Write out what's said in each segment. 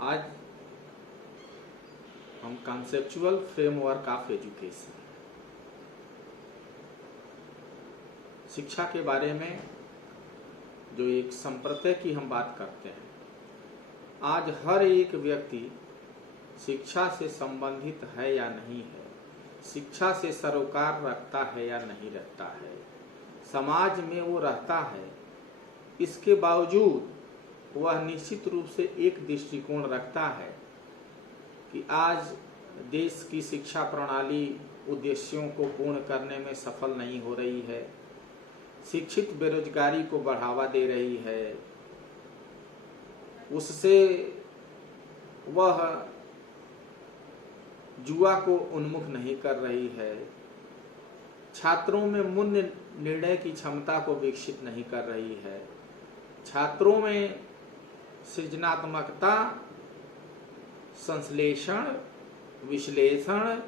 आज हम conceptual framework of education, शिक्षा के बारे में जो एक संप्रदाय की हम बात करते हैं। आज हर एक व्यक्ति शिक्षा से संबंधित है या नहीं है, शिक्षा से सरोकार रखता है या नहीं रखता है, समाज में वो रहता है, इसके बावजूद वह निश्चित रूप से एक दृष्टिकोण रखता है कि आज देश की शिक्षा प्रणाली उद्देश्यों को पूर्ण करने में सफल नहीं हो रही है, शिक्षित बेरोजगारी को बढ़ावा दे रही है, उससे वह जुआ को उन्मुख नहीं कर रही है, छात्रों में मूल्य निर्णय की क्षमता को विकसित नहीं कर रही है, छात्रों में सृजनात्मकता, संश्लेषण, विश्लेषण,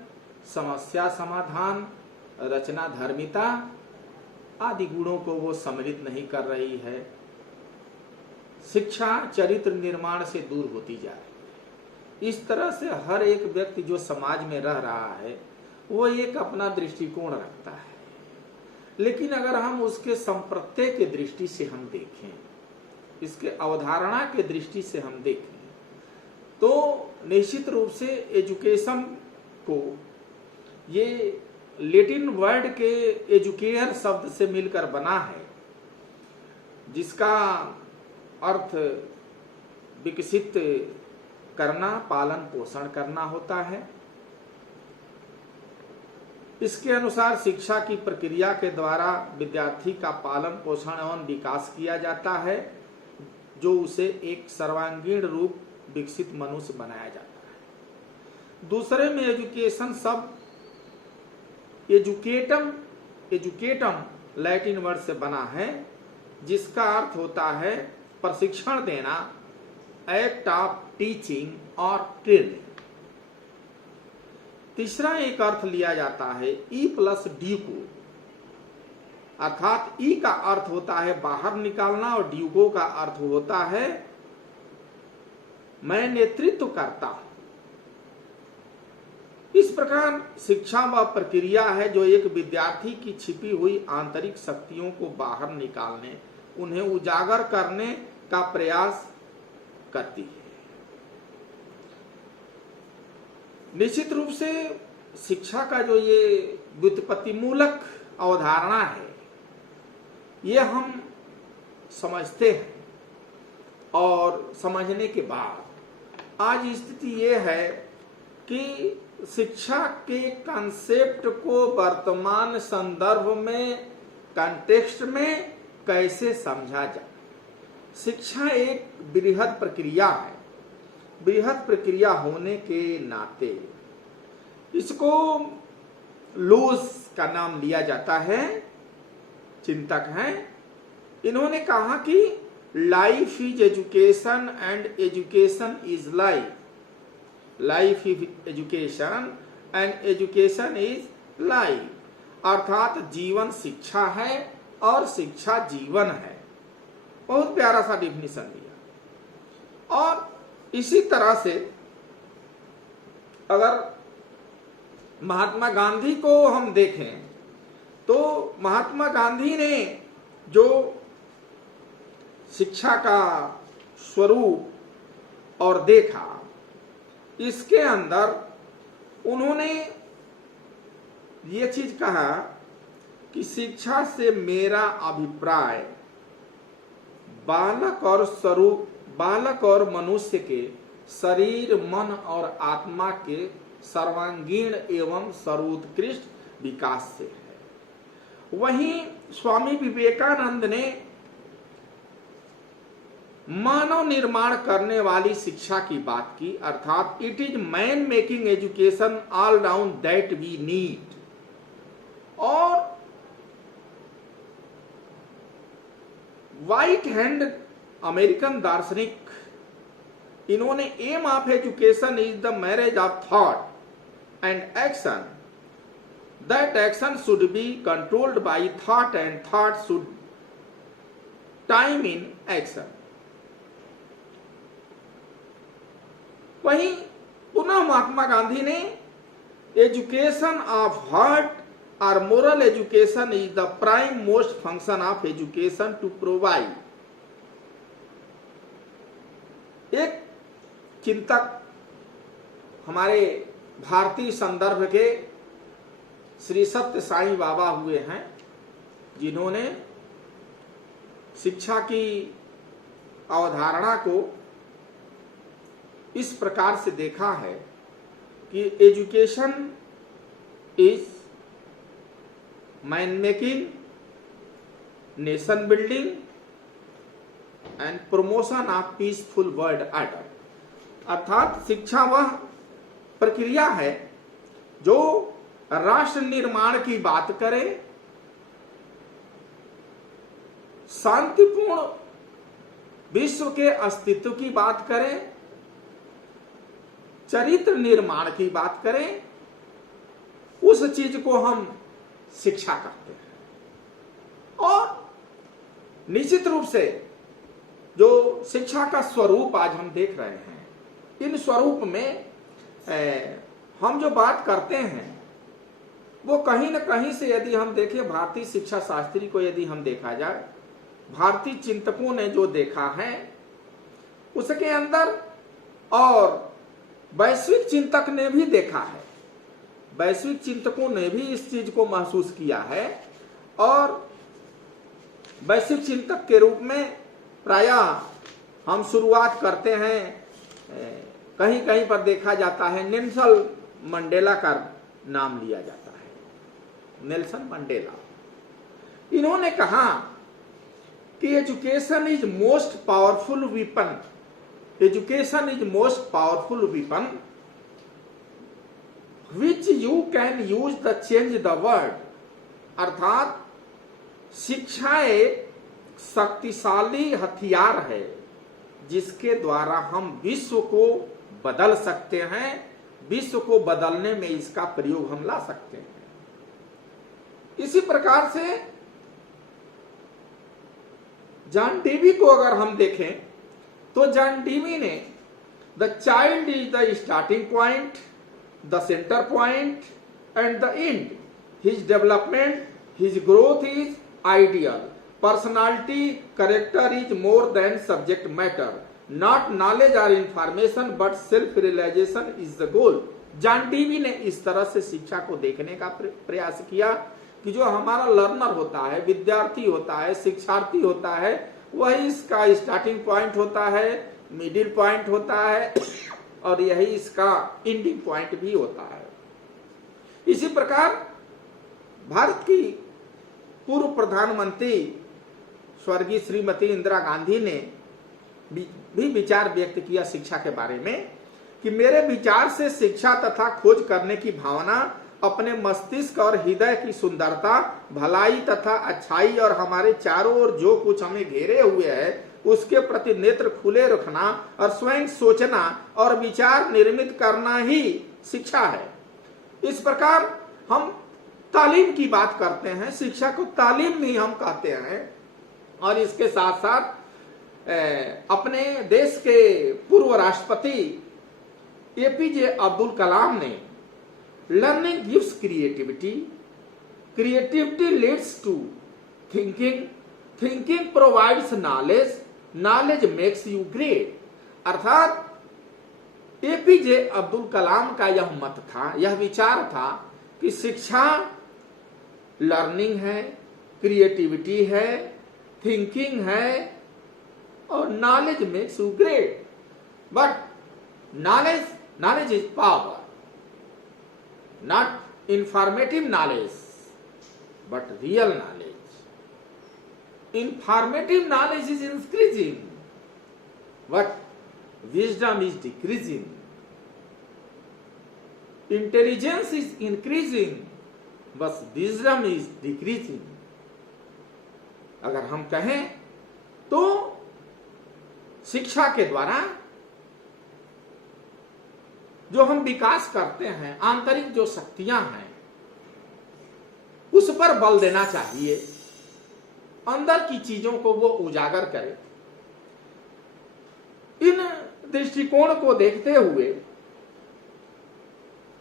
समस्या समाधान, रचनाधर्मिता आदि गुणों को वो सम्मिलित नहीं कर रही है। शिक्षा चरित्र निर्माण से दूर होती जा रही है। इस तरह से हर एक व्यक्ति जो समाज में रह रहा है वो एक अपना दृष्टिकोण रखता है, लेकिन अगर हम उसके संप्रत्यय के दृष्टि से हम देखें, इसके अवधारणा के दृष्टि से हम देखें, तो निश्चित रूप से एजुकेशन को ये लैटिन वर्ड के एजुकेयर शब्द से मिलकर बना है, जिसका अर्थ विकसित करना, पालन पोषण करना होता है। इसके अनुसार शिक्षा की प्रक्रिया के द्वारा विद्यार्थी का पालन पोषण एवं विकास किया जाता है, जो उसे एक सर्वांगीण रूप विकसित मनुष्य बनाया जाता है। दूसरे में एजुकेशन शब्द एजुकेटम लैटिन वर्ड से बना है, जिसका अर्थ होता है प्रशिक्षण देना, एक्ट ऑफ टीचिंग और ट्रेनिंग। तीसरा एक अर्थ लिया जाता है ई प्लस ड्यूको, अर्थात ई का अर्थ होता है बाहर निकालना और ड्यूको का अर्थ होता है मैं नेतृत्व करता हूं। इस प्रकार शिक्षा वह प्रक्रिया है जो एक विद्यार्थी की छिपी हुई आंतरिक शक्तियों को बाहर निकालने, उन्हें उजागर करने का प्रयास करती है। निश्चित रूप से शिक्षा का जो ये व्युत्पत्ति मूलक अवधारणा है, ये हम समझते हैं और समझने के बाद आज स्थिति ये है कि शिक्षा के कॉन्सेप्ट को वर्तमान संदर्भ में, कॉन्टेक्स्ट में कैसे समझा जाए। शिक्षा एक बृहद प्रक्रिया है। बृहद प्रक्रिया होने के नाते इसको लूज का नाम लिया जाता है, चिंतक हैं। इन्होंने कहा कि life is education and education is life, life is education and education is life, अर्थात जीवन शिक्षा है और शिक्षा जीवन है। बहुत प्यारा सा डिफिनेशन दिया। और इसी तरह से अगर महात्मा गांधी को हम देखें तो महात्मा गांधी ने जो शिक्षा का स्वरूप और देखा, इसके अंदर उन्होंने ये चीज कहा कि शिक्षा से मेरा अभिप्राय बालक और मनुष्य के शरीर, मन और आत्मा के सर्वांगीण एवं सर्वोत्कृष्ट विकास से है। वहीं स्वामी विवेकानंद ने मानव निर्माण करने वाली शिक्षा की बात की, अर्थात it is man making education all round that we need. और व्हाइट हैंड अमेरिकन दार्शनिक, इन्होंने aim of education is the marriage of thought and action, that action should be controlled by thought and thought should time in action. वहीं पुनः महात्मा गांधी ने education of heart और moral education is the prime most function of education to provide. एक चिंतक हमारे भारतीय संदर्भ के श्री सत्य साईं बाबा हुए हैं, जिन्होंने शिक्षा की अवधारणा को इस प्रकार से देखा है कि education is man making, nation building and promotion of peaceful world order. अर्थात शिक्षा वह प्रक्रिया है जो राष्ट्र निर्माण की बात करे, शांतिपूर्ण विश्व के अस्तित्व की बात करें, चरित्र निर्माण की बात करें, उस चीज को हम शिक्षा कहते हैं। और निश्चित रूप से जो शिक्षा का स्वरूप आज हम देख रहे हैं, इन स्वरूप में हम जो बात करते हैं वो कहीं न कहीं से यदि हम देखें, भारतीय शिक्षा शास्त्री को यदि हम देखा जाए, भारतीय चिंतकों ने जो देखा है उसके अंदर, और वैश्विक चिंतक ने भी देखा है, वैश्विक चिंतकों ने भी इस चीज को महसूस किया है। और वैश्विक चिंतक के रूप में प्रायः हम शुरुआत करते हैं, कहीं कहीं पर देखा जाता है नेल्सन मंडेला का नाम लिया जाता है। नेल्सन मंडेला, इन्होंने कहा कि education is most powerful weapon, education is most powerful weapon which you can use the change the world. अर्थात शिक्षा एक शक्तिशाली हथियार है जिसके द्वारा हम विश्व को बदल सकते हैं, विश्व को बदलने में इसका प्रयोग हम ला सकते हैं। इसी प्रकार से जॉन डीवी को अगर हम देखें तो जॉन डीवी ने the child is the starting point, the centre point and the end, his development, his growth is ideal, personality character is more than subject matter, not knowledge और information but self realisation is the goal. John Dewey ने इस तरह से शिक्षा को देखने का प्रयास किया कि जो हमारा लर्नर होता है, विद्यार्थी होता है, शिक्षार्थी होता है, वही इसका स्टार्टिंग पॉइंट होता है, मिडिल पॉइंट होता है और यही इसका एंडिंग पॉइंट भी होता है। इसी प्रकार भारत की पूर्व प्रधानमंत्री स्वर्गीय श्रीमती इंदिरा गांधी ने भी विचार व्यक्त किया शिक्षा के बारे में कि मेरे विचार से शिक्षा तथा खोज करने की भावना अपने मस्तिष्क और हृदय की सुंदरता, भलाई तथा अच्छाई और हमारे चारों ओर जो कुछ हमें घेरे हुए है उसके प्रति नेत्र खुले रखना और स्वयं सोचना और विचार निर्मित करना ही शिक्षा है। इस प्रकार हम तालीम की बात करते हैं, शिक्षा को तालीम भी हम कहते हैं। और इसके साथ साथ अपने देश के पूर्व राष्ट्रपति एपीजे अब्दुल कलाम ने learning gives creativity, creativity leads to thinking, thinking provides knowledge, knowledge makes you great. अर्थात एपीजे अब्दुल कलाम का यह मत था, यह विचार था कि शिक्षा लर्निंग है, क्रिएटिविटी है, थिंकिंग है और knowledge makes you great. But knowledge is power, not informative knowledge but real knowledge. Informative knowledge is increasing but wisdom is decreasing. Intelligence is increasing but wisdom is decreasing. अगर हम कहें तो शिक्षा के द्वारा जो हम विकास करते हैं, आंतरिक जो शक्तियां हैं उस पर बल देना चाहिए, अंदर की चीजों को वो उजागर करे। इन दृष्टिकोण को देखते हुए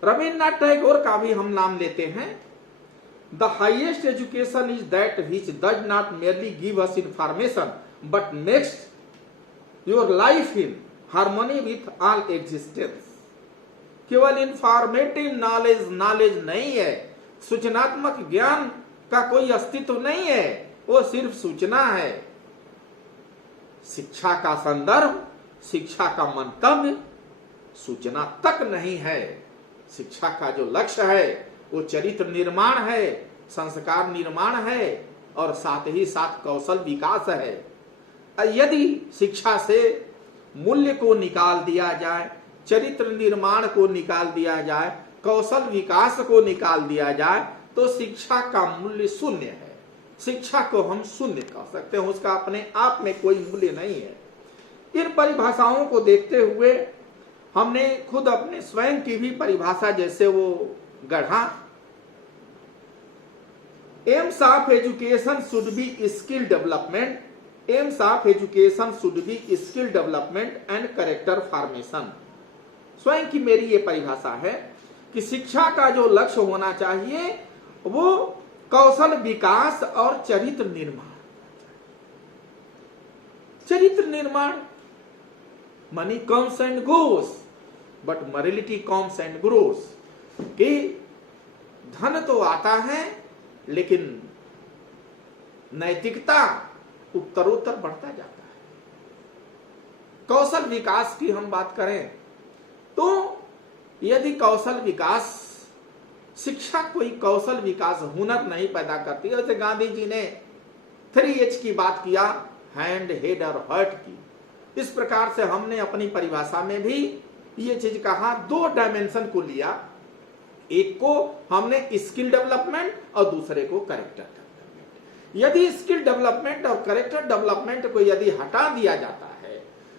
रविन्द्रनाथ टैगोर का भी हम नाम लेते हैं। The highest education is that which does not merely give us information but makes your life in harmony with all existence. केवल इंफॉर्मेटिव नॉलेज नहीं है, सूचनात्मक ज्ञान का कोई अस्तित्व नहीं है, वो सिर्फ सूचना है। शिक्षा का संदर्भ, शिक्षा का मंतव्य सूचना तक नहीं है। शिक्षा का जो लक्ष्य है वो चरित्र निर्माण है, संस्कार निर्माण है और साथ ही साथ कौशल विकास है। यदि शिक्षा से मूल्य को निकाल दिया जाए, चरित्र निर्माण को निकाल दिया जाए, कौशल विकास को निकाल दिया जाए तो शिक्षा का मूल्य शून्य है। शिक्षा को हम शून्य कह सकते हैं, उसका अपने आप में कोई मूल्य नहीं है। इन परिभाषाओं को देखते हुए हमने खुद अपने स्वयं की भी परिभाषा जैसे वो गढ़ा। AIIMS of education should be skill development. AIIMS of education should be skill development and character formation. स्वयं की मेरी ये परिभाषा है कि शिक्षा का जो लक्ष्य होना चाहिए वो कौशल विकास और चरित्र निर्माण। चरित्र निर्माण, money comes and goes but morality comes and grows. कि धन तो आता है लेकिन नैतिकता उत्तरोत्तर बढ़ता जाता है। कौशल विकास की हम बात करें तो यदि कौशल विकास, शिक्षा कोई कौशल विकास हुनर नहीं पैदा करती। जैसे गांधी जी ने 3H की बात किया, हैंड, हेड और हार्ट की। इस प्रकार से हमने अपनी परिभाषा में भी ये चीज कहा, 2 डायमेंशन को लिया। एक को हमने स्किल डेवलपमेंट और दूसरे को कैरेक्टर डेवलपमेंट। यदि स्किल डेवलपमेंट और कैरेक्टर डेवलपमेंट को यदि हटा दिया जाता है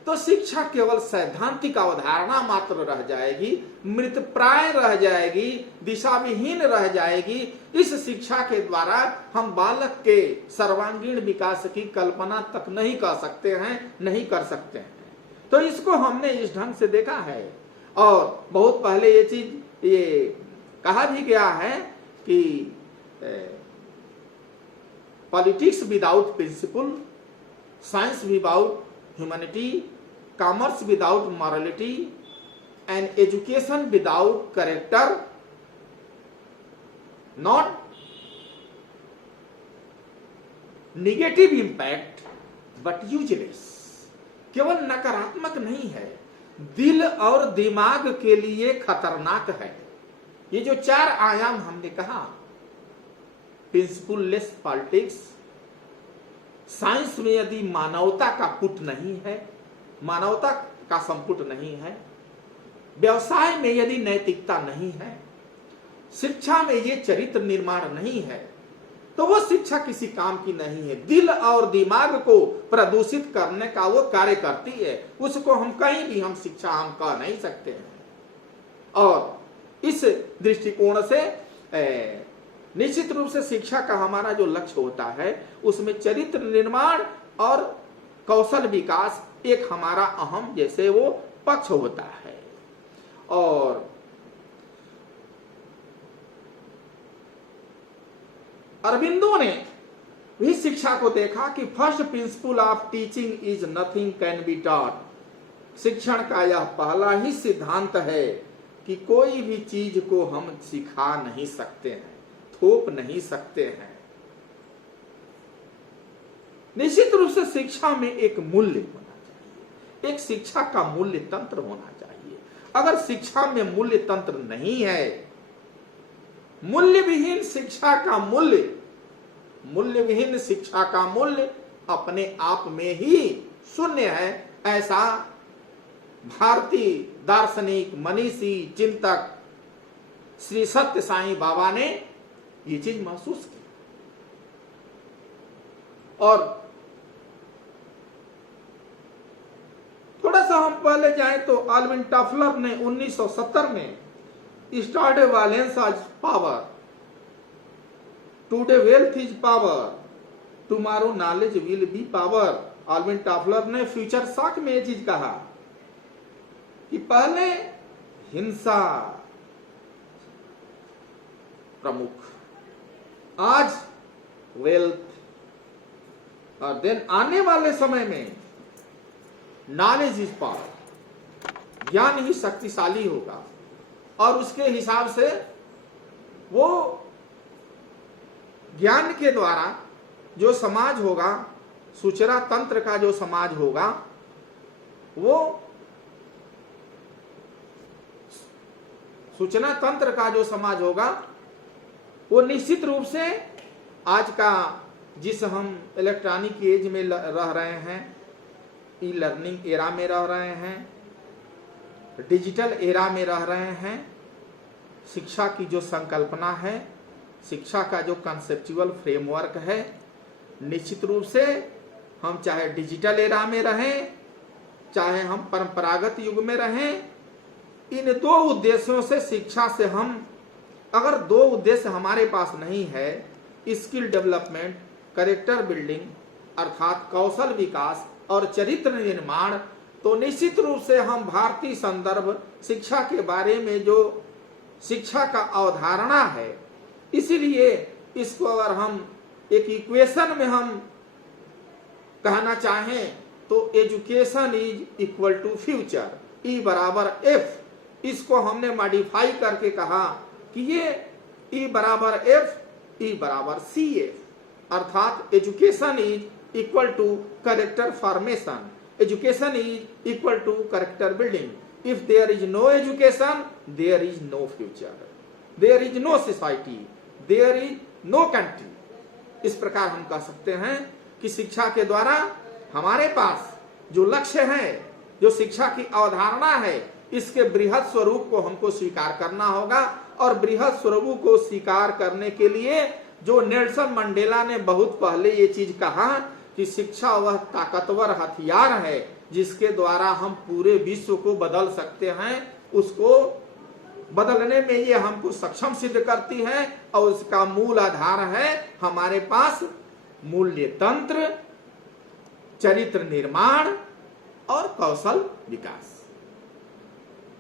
तो शिक्षा केवल सैद्धांतिक अवधारणा मात्र रह जाएगी, मृतप्राय रह जाएगी, दिशा विहीन रह जाएगी। इस शिक्षा के द्वारा हम बालक के सर्वांगीण विकास की कल्पना तक नहीं कर सकते हैं, नहीं कर सकते हैं। तो इसको हमने इस ढंग से देखा है। और बहुत पहले ये चीज ये कहा भी गया है कि politics without principle, science without humanity, commerce without morality and education without character not negative impact but useless. केवल नकारात्मक नहीं है, दिल और दिमाग के लिए खतरनाक है। ये जो 4 आयाम हमने कहा, प्रिंसिपल लेस पॉलिटिक्स, साइंस में यदि मानवता का पुट नहीं है, मानवता का संपुट नहीं है, व्यवसाय में यदि नैतिकता नहीं है, शिक्षा में ये चरित्र निर्माण नहीं है, तो वो शिक्षा किसी काम की नहीं है। दिल और दिमाग को प्रदूषित करने का वो कार्य करती है। उसको हम कहीं भी हम शिक्षा हम कह नहीं सकते हैं। और इस दृष्टिकोण से निश्चित रूप से शिक्षा का हमारा जो लक्ष्य होता है उसमें चरित्र निर्माण और कौशल विकास एक हमारा अहम जैसे वो पक्ष होता है। और अरविंदो ने भी शिक्षा को देखा कि first principle of teaching is nothing can be taught. शिक्षण का यह पहला ही सिद्धांत है कि कोई भी चीज को हम सिखा नहीं सकते हैं, थोप नहीं सकते हैं। निश्चित रूप से शिक्षा में एक मूल्य होना चाहिए, एक शिक्षा का मूल्य तंत्र होना चाहिए। अगर शिक्षा में मूल्य तंत्र नहीं है, मूल्य विहीन शिक्षा का मूल्य, मूल्य विहीन शिक्षा का मूल्य अपने आप में ही शून्य है। ऐसा भारतीय दार्शनिक, मनीषी, चिंतक श्री सत्य साईं बाबा ने ये चीज महसूस की। और थोड़ा सा हम पहले जाएं तो आल्विन टफलर ने 1970 में स्टार्ट वायलेंस आज power, today wealth is power, tomorrow knowledge will be power. Alvin Toffler ने फ्यूचर शॉक में ये चीज कहा कि पहले हिंसा प्रमुख, आज वेल्थ, और देन आने वाले समय में नॉलेज इज पावर, ज्ञान ही शक्तिशाली होगा। और उसके हिसाब से वो ज्ञान के द्वारा जो समाज होगा, सूचना तंत्र का जो समाज होगा, वो सूचना तंत्र का जो समाज होगा वो निश्चित रूप से आज का जिस हम इलेक्ट्रॉनिक एज में रह रहे हैं, ई लर्निंग एरा में रह रहे हैं, डिजिटल एरा में रह रहे हैं, शिक्षा की जो संकल्पना है, शिक्षा का जो कंसेप्चुअल फ्रेमवर्क है, निश्चित रूप से हम चाहे डिजिटल एरा में रहें, चाहे हम परंपरागत युग में रहें, इन दो उद्देश्यों से शिक्षा से हम, अगर दो उद्देश्य हमारे पास नहीं है, स्किल डेवलपमेंट, कैरेक्टर बिल्डिंग अर्थात कौशल विकास और चरित्र निर्माण, तो निश्चित रूप से हम भारतीय संदर्भ शिक्षा के बारे में जो शिक्षा का अवधारणा है, इसीलिए इसको अगर हम एक इक्वेशन में हम कहना चाहें तो education is equal to future, E बराबर एफ, इसको हमने मॉडिफाई करके कहा कि ये ई बराबर एफ, ई बराबर सी एफ, अर्थात education is equal to character formation, education is equal to character building. If there is no education, there is no future, there is no society, there is no country. इस प्रकार हम कह सकते हैं कि शिक्षा के द्वारा हमारे पास जो लक्ष्य है, जो शिक्षा की अवधारणा है, इसके बृहद स्वरूप को हमको स्वीकार करना होगा। और बृहद स्वरूप को स्वीकार करने के लिए जो नेल्सन मंडेला ने बहुत पहले ये चीज कहा कि शिक्षा वह ताकतवर हथियार है जिसके द्वारा हम पूरे विश्व को बदल सकते हैं, उसको बदलने में ये हमको सक्षम सिद्ध करती है। और उसका मूल आधार है हमारे पास मूल्य तंत्र, चरित्र निर्माण और कौशल विकास।